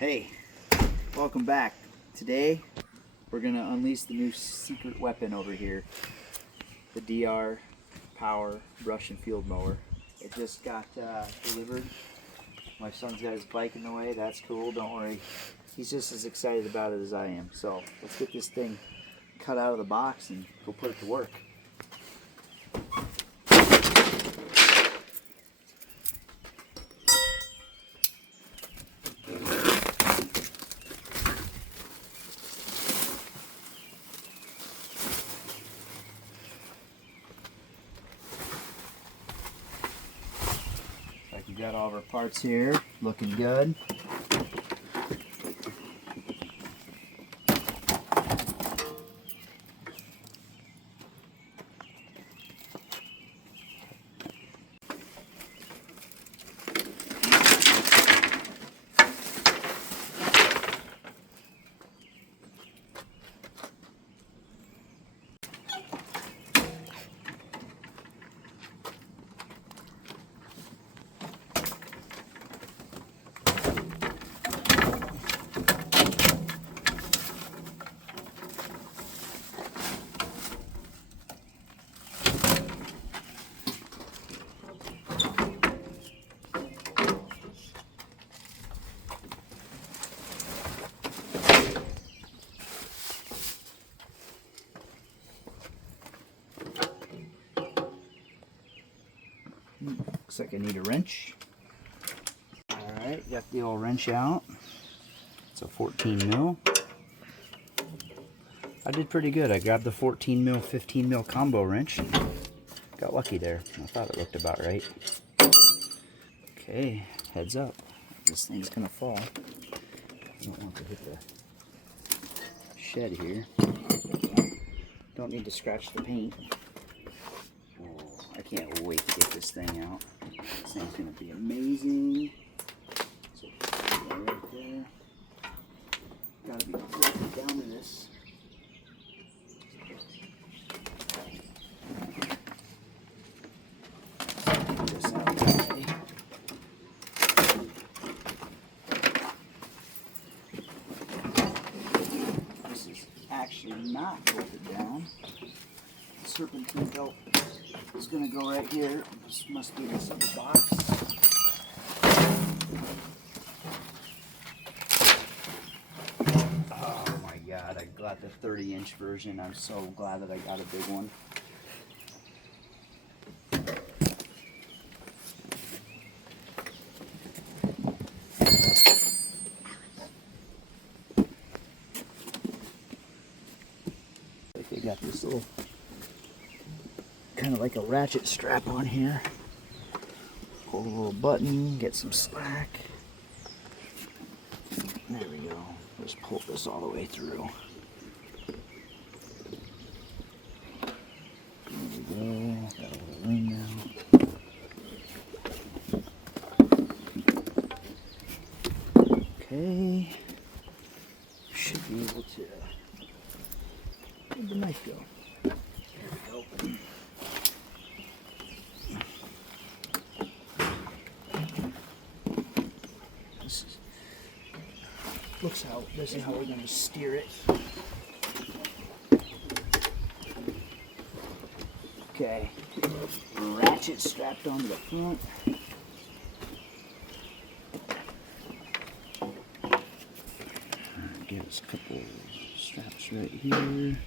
Hey, welcome back. Today we're gonna unleash the new secret weapon over here, the DR Power Brush and Field Mower. It just got delivered. My son's got his bike in the way. That's cool. Don't worry. He's just as excited about it as I am. So let's get this thing cut out of the box and go put it to work. Like we got all of our parts here, looking good. Looks like I need a wrench. Alright, got the old wrench out. It's a 14 mil. I did pretty good. I grabbed the 14 mil, 15 mil combo wrench. Got lucky there. I thought it looked about right. Okay, heads up. This thing's gonna fall. I don't want to hit the shed here. Don't need to scratch the paint. Oh, I can't wait to get this thing out. This thing's gonna be amazing. So right there. Gotta be broken down to this. This out of the way. This is actually not bolted down. The serpentine belt is going to go right here. This must be this other box. Oh my god, I got the 30-inch version. I'm so glad that I got a big one. They got this little kind of like a ratchet strap on here. Hold a little button, get some slack. There we go. Just pull this all the way through. There we go. Got a little room now. Okay. Should be able to. Where'd the knife go? There we go. This is how we're going to steer it. Okay, ratchet strapped onto the front. Give us a couple straps right here.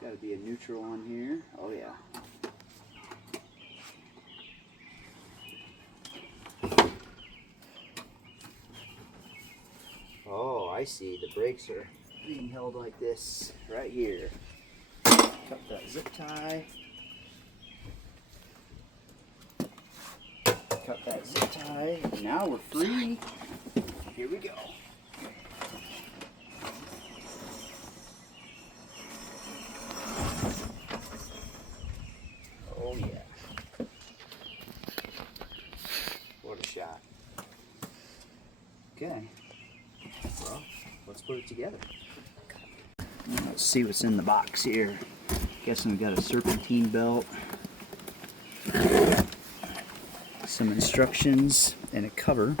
Got to be a neutral on here. Oh yeah. Oh, I see. The brakes are being held like this right here. Cut that zip tie. Cut that zip tie. And now we're free. Here we go. Okay, well, let's put it together. Let's see what's in the box here. Guessing we got a serpentine belt, some instructions, and a cover.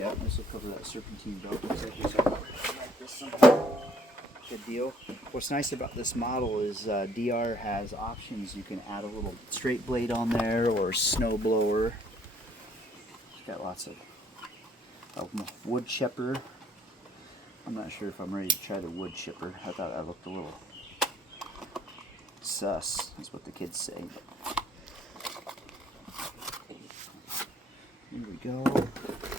Yeah, this will cover that serpentine belt. Looks like we should like this somehow. Good deal. What's nice about this model is DR has options. You can add a little straight blade on there or snow blower. It's got lots of wood chipper. I'm not sure if I'm ready to try the wood chipper. I thought that looked a little sus, is what the kids say. Here we go.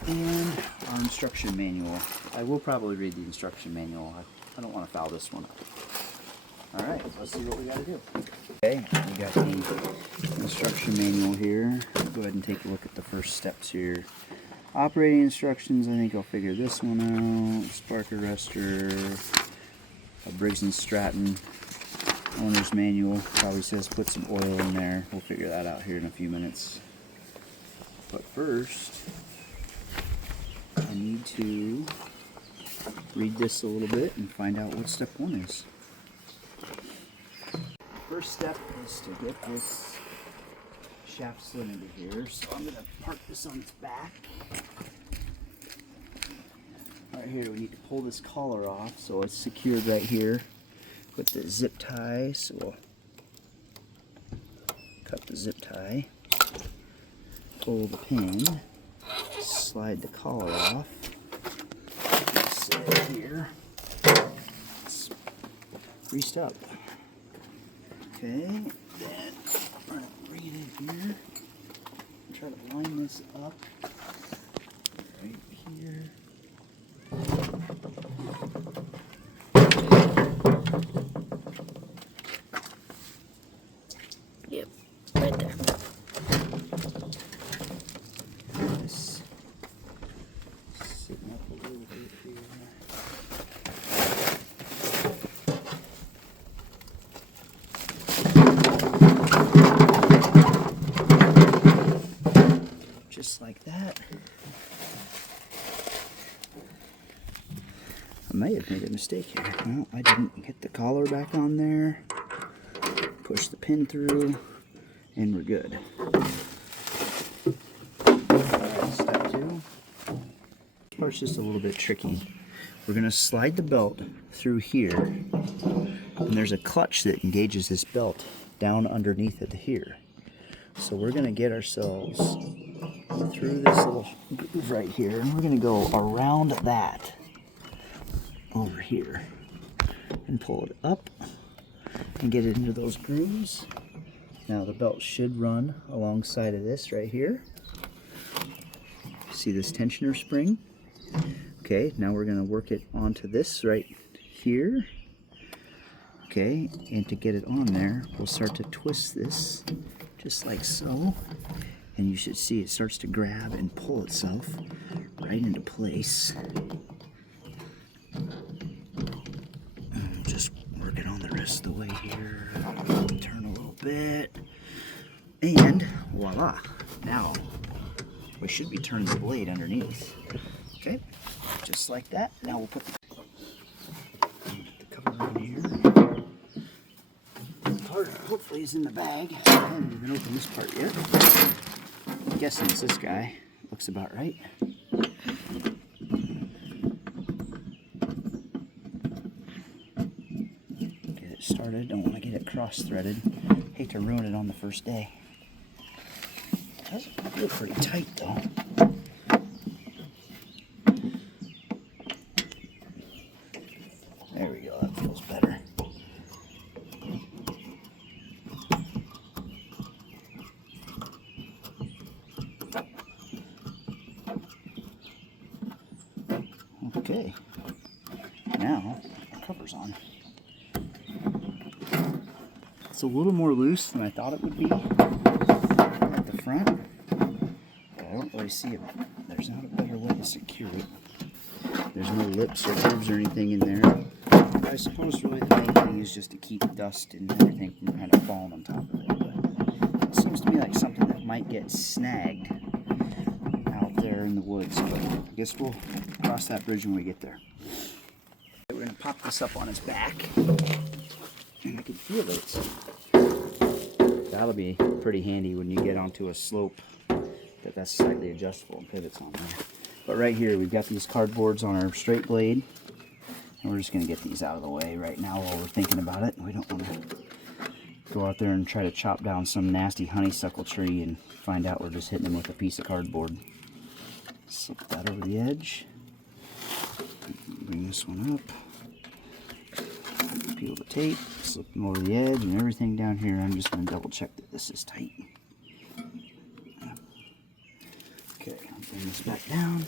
And our instruction manual. I will probably read the instruction manual. I don't want to foul this one up. Alright, let's see what we got to do. Okay, we got the instruction manual here. Go ahead and take a look at the first steps here. Operating instructions, I think I'll figure this one out. Spark arrestor, a Briggs & Stratton owner's manual. Probably says put some oil in there. We'll figure that out here in a few minutes. But first, I need to read this a little bit and find out what step 1 is. First step is to get this shaft slid into here, so I'm going to park this on its back. Right here, we need to pull this collar off, so it's secured right here with the zip tie. So we'll cut the zip tie, pull the pin, slide the collar off. Sit here. It's greased up. Okay, then I'm going to read it here. Try to line this up right here. Yep, right there. This sitting up a little bit here. Just like that. I may have made a mistake here. No, I didn't get the collar back on there. Push the pin through, and we're good. Alright, step 2. This part's just a little bit tricky. We're going to slide the belt through here, and there's a clutch that engages this belt down underneath it here. So we're going to get ourselves through this little groove right here, and we're going to go around that over here and pull it up and get it into those grooves. Now the belt should run alongside of this right here. See this tensioner spring? Okay, now we're going to work it onto this right here. Okay, and to get it on there, we'll start to twist this just like so. And you should see it starts to grab and pull itself right into place. Just work it on the rest of the way here. Turn a little bit. And voila. Now we should be turning the blade underneath. Okay, just like that. Now we'll put the cover on here. The part hopefully is in the bag. I haven't even opened this part yet. I'm guessing it's this guy. Looks about right. Get it started. Don't want to get it cross-threaded. Hate to ruin it on the first day. It does feel pretty tight though. There we go. That feels better. Okay, now our cover's on. It's a little more loose than I thought it would be at the front, but I don't really see it. There's not a better way to secure it. There's no lips or grooves or anything in there. I suppose really the main thing is just to keep dust and everything from kind of falling on top of it. But it seems to me like something that might get snagged out there in the woods, but I guess we'll cross that bridge when we get there. We're gonna pop this up on his back, and I can feel it. That'll be pretty handy when you get onto a slope that's slightly adjustable and pivots on there. But right here, we've got these cardboards on our straight blade, and we're just gonna get these out of the way right now while we're thinking about it. We don't want to go out there and try to chop down some nasty honeysuckle tree and find out we're just hitting them with a piece of cardboard. Slip that over the edge. Bring this one up. Peel the tape, slip them over the edge, and everything down here. I'm just going to double check that this is tight. Okay, I'll bring this back down.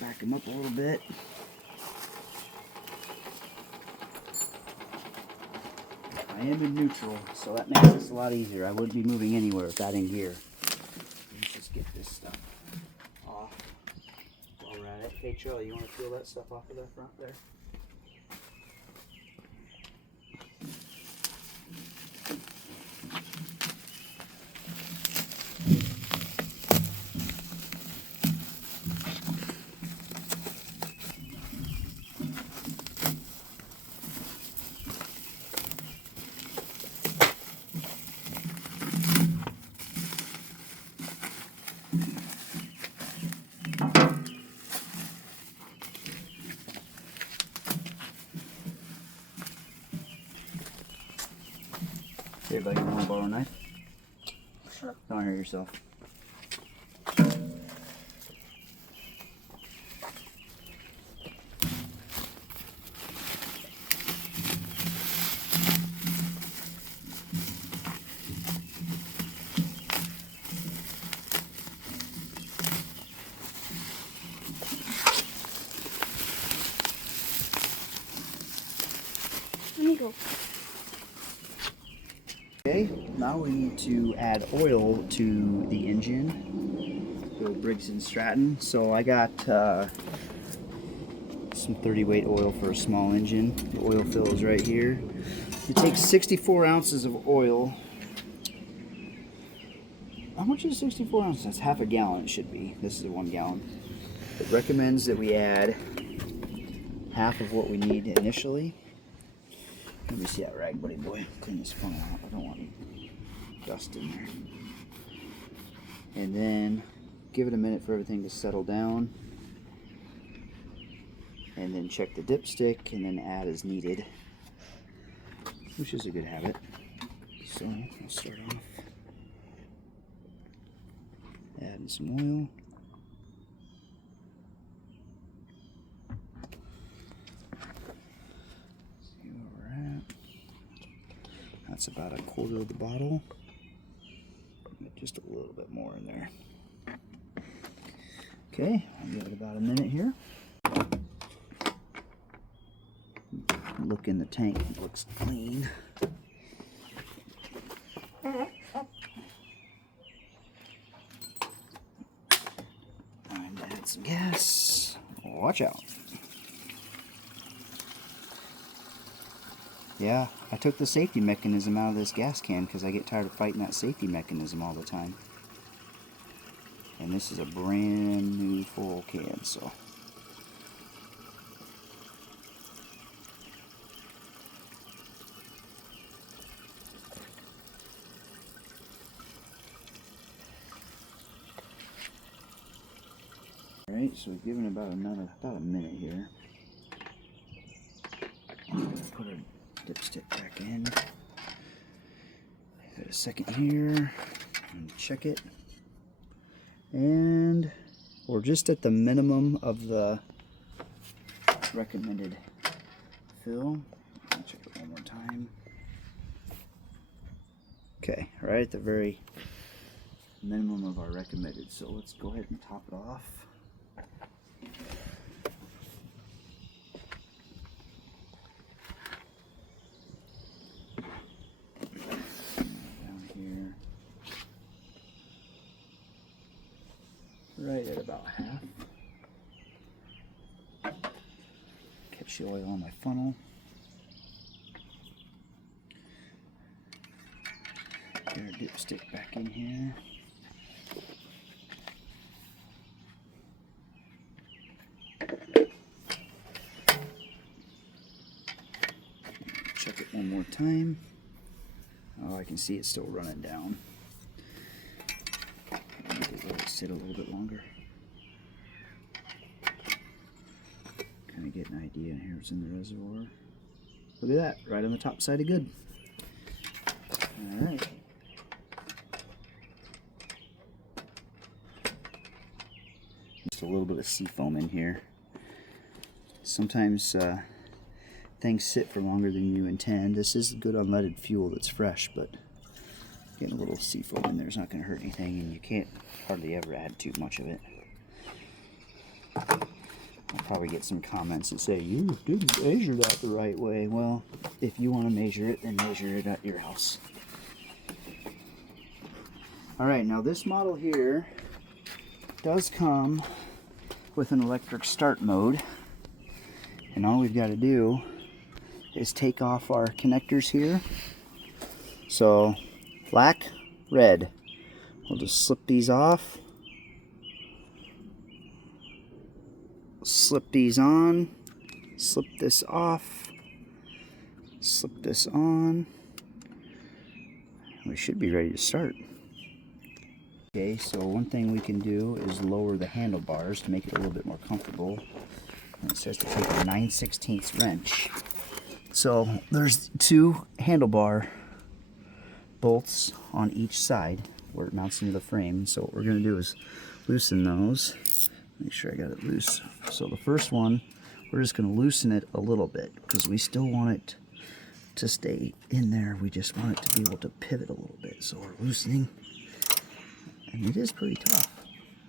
Back them up a little bit. I am in neutral, so that makes this a lot easier. I wouldn't be moving anywhere with that in gear. Let's just get this stuff off while we're at it. Hey, Charlie, you want to peel that stuff off of the front there? Hey, buddy, you want to borrow a knife? Sure. Don't hurt yourself. Let me go. Okay, now we need to add oil to the engine, the Briggs & Stratton. So I got some 30 weight oil for a small engine. The oil fill is right here. It takes 64 ounces of oil. How much is 64 ounces? That's half a gallon it should be. This is 1 gallon. It recommends that we add half of what we need initially. Let me see that rag, buddy boy. Clean this funnel out. I don't want any dust in there. And then give it a minute for everything to settle down. And then check the dipstick and then add as needed, which is a good habit. So I'll start off adding some oil. That's about 1/4 of the bottle. Just a little bit more in there. Okay, I'll give it about a minute here. Look in the tank, it looks clean. Time to add some gas. Watch out. Yeah, I took the safety mechanism out of this gas can because I get tired of fighting that safety mechanism all the time. And this is a brand new full can, so. Alright, so we've given about a minute here. I'm going to put our dipstick back in. Give it a second here and check it. And we're just at the minimum of the recommended fill. I'll check it one more time. Okay, right at the very minimum of our recommended. So let's go ahead and top it off. Right at about half. Catch the oil on my funnel. Get our dipstick back in here. Check it one more time. Oh, I can see it's still running down. Let it sit a little bit longer. Kind of get an idea here what's in the reservoir. Look at that, right on the top side of good. All right. Just a little bit of sea foam in here. Sometimes things sit for longer than you intend. This is good unleaded fuel that's fresh, but getting a little sea foam in there is not going to hurt anything, and you can't hardly ever add too much of it. I'll probably get some comments that say, you didn't measure that the right way. Well, if you want to measure it, then measure it at your house. Alright, now this model here does come with an electric start mode. And all we've got to do is take off our connectors here. So, black, red. We'll just slip these off. Slip these on, slip this off, slip this on. We should be ready to start. Okay, so one thing we can do is lower the handlebars to make it a little bit more comfortable. And it says to take a 9/16 wrench. So there's 2 handlebar bolts on each side where it mounts into the frame. So what we're going to do is loosen those. Make sure I got it loose. So the first one, we're just going to loosen it a little bit because we still want it to stay in there. We just want it to be able to pivot a little bit. So we're loosening. And it is pretty tough.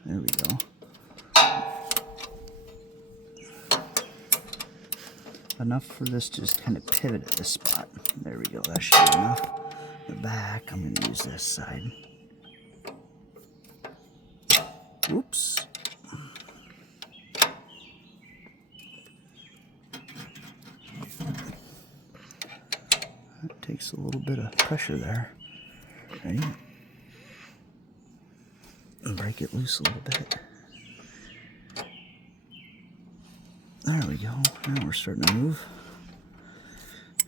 There we go. Enough for this to just kind of pivot at this spot. There we go. That should be enough. The back, I'm going to use this side. Oops. That takes a little bit of pressure there. Ready? And break it loose a little bit. There we go. Now we're starting to move.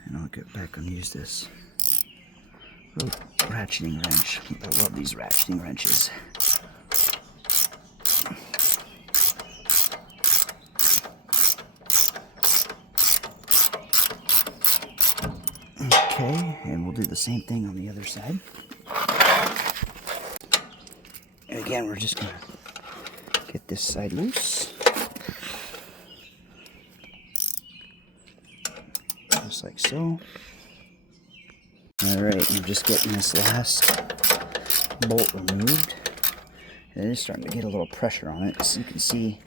And I'll get back and use this ratcheting wrench. I love these ratcheting wrenches. Okay, and we'll do the same thing on the other side. And again, we're just going to get this side loose. Just like so. Alright, I'm just getting this last bolt removed. And it is starting to get a little pressure on it. So you can see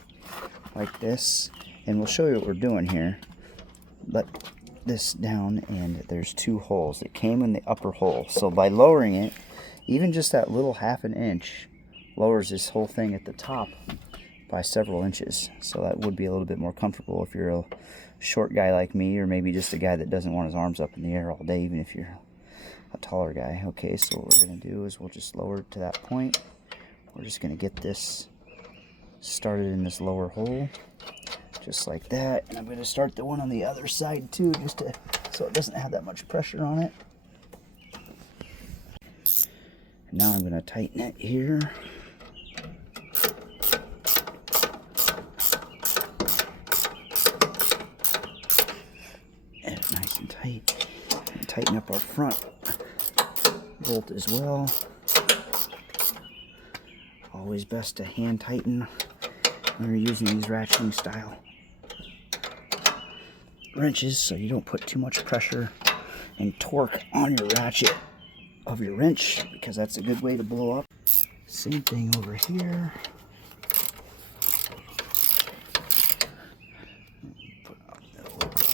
like this. And we'll show you what we're doing here. Let this down, and there's 2 holes. It came in the upper hole. So by lowering it, even just that little 1/2 inch lowers this whole thing at the top by several inches. So that would be a little bit more comfortable if you're a short guy like me, or maybe just a guy that doesn't want his arms up in the air all day, even if you're a taller guy. Okay, so what we're going to do is we'll just lower it to that point. We're just going to get this started in this lower hole, just like that. And I'm going to start the one on the other side too, just to so it doesn't have that much pressure on it. And now I'm going to tighten it here. And nice and tight. And tighten up our front bolt as well. Always best to hand tighten when you're using these ratcheting style wrenches, so you don't put too much pressure and torque on your ratchet of your wrench, because that's a good way to blow up. Same thing over here.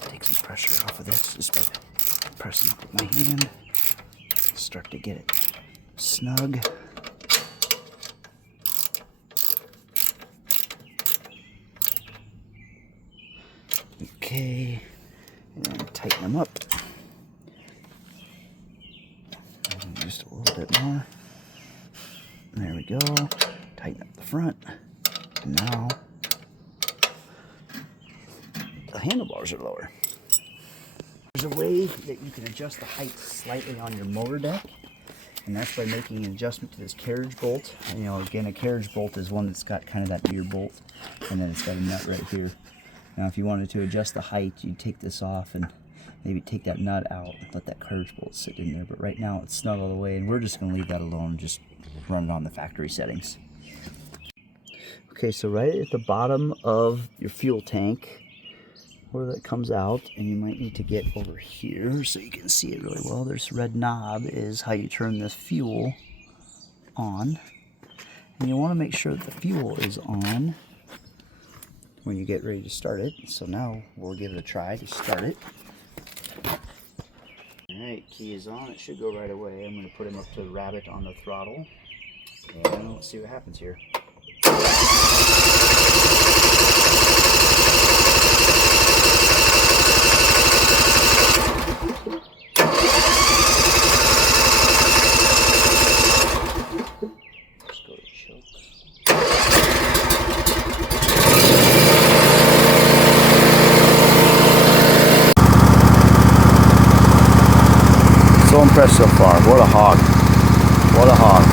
Take some pressure off of this just by pressing up with my hand. Start to get it snug. Okay, and then tighten them up. And just a little bit more. There we go. Tighten up the front. And now handlebars are lower. There's a way that you can adjust the height slightly on your motor deck, and that's by making an adjustment to this carriage bolt. And, you know, again, a carriage bolt is one that's got kind of that rear bolt, and then it's got a nut right here. Now, if you wanted to adjust the height, you'd take this off and maybe take that nut out and let that carriage bolt sit in there. But right now, it's snug all the way, and we're just going to leave that alone and just run it on the factory settings. Okay, so right at the bottom of your fuel tank, where that comes out, and you might need to get over here so you can see it really well. There's a red knob is how you turn this fuel on. And you want to make sure that the fuel is on when you get ready to start it. So now we'll give it a try to start it. Alright, key is on. It should go right away. I'm going to put him up to rabbit on the throttle. And let's see what happens here. So impressed so far. What a hog. What a hog.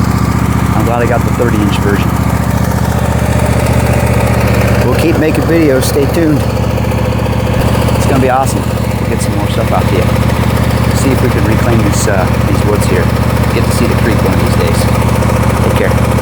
I'm glad I got the 30-inch version. We'll keep making videos. Stay tuned. It's going to be awesome. We'll get some more stuff out to you. See if we can reclaim these woods here. Get to see the creek one of these days. Take care.